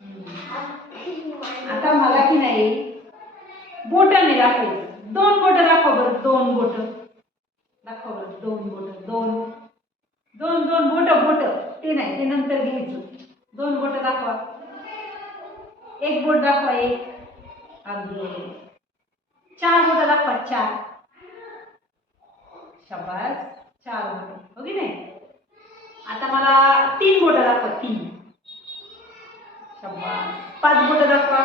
आता मला की नाही? बोटाने दाखवायचं दोन बोट दाखवा बरं दोन बोट. दाखवा बरं दोन बोट दोन. दोन दोन बोट बोट. ते नाही ते नंतर घ्यायचं. दोन बोट दाखवा. एक बोट दाखवा एक. अगदी चार बोट दाखवा चार. शबास चार बोट. हो की नाही? आता मला तीन बोट दाखवा तीन. पाच बोट दाखवा.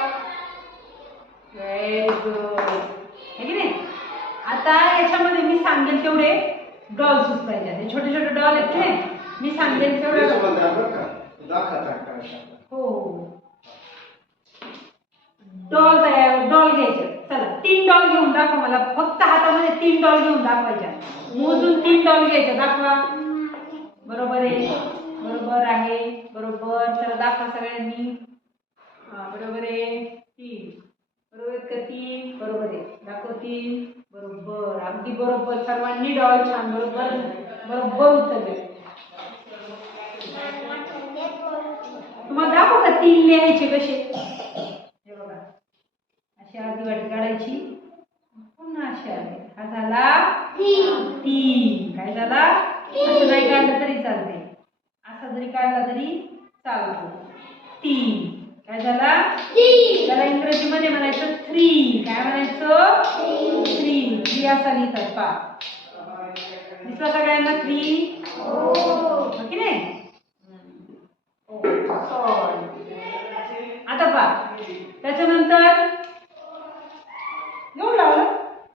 व्हेरी गुड है की नाही? आता याच्यामध्ये मी सांगेल तेवढे डॉल्स पाहिजे हे छोटे छोटे डॉल आहेत की नाही? मी सांगेल तेवढे. हो डॉल तयार डॉल घ्यायचे. चला तीन डॉल घेऊन दाखवा मला. फक्त हातामध्ये तीन डॉल घेऊन दाखवायच्या. मोजून तीन डॉल घ्यायच्या दाखवा. बरोबर आहे. बरोबर आहे. बरोबर. चला दाखवा सगळ्यांनी. बरोबर आहे. तीन. बरोबर का तीन? बरोबर आहे. दाखव तीन. बरोबर. अगदी बरोबर. सर्वांनी डॉल छान बरोबर? बरोबर उचलले तुम्हाला दाखवू का तीन लिहायचे कसे? हे बघा. अशी अर्धी वाटी काढायची. पुन्हा अशी आली हा झाला तीन. काय झाला? असं नाही काढलं तरी चालते असा जरी काढला तरी चालतो. तीन. काय झाला? त्याला इंग्रजीमध्ये म्हणायचं थ्री काय म्हणायचं? थ्री थ्री असा लिहितात पा दिसला सगळ्यांना थ्री हो. की नाही? हो, sorry. आता पा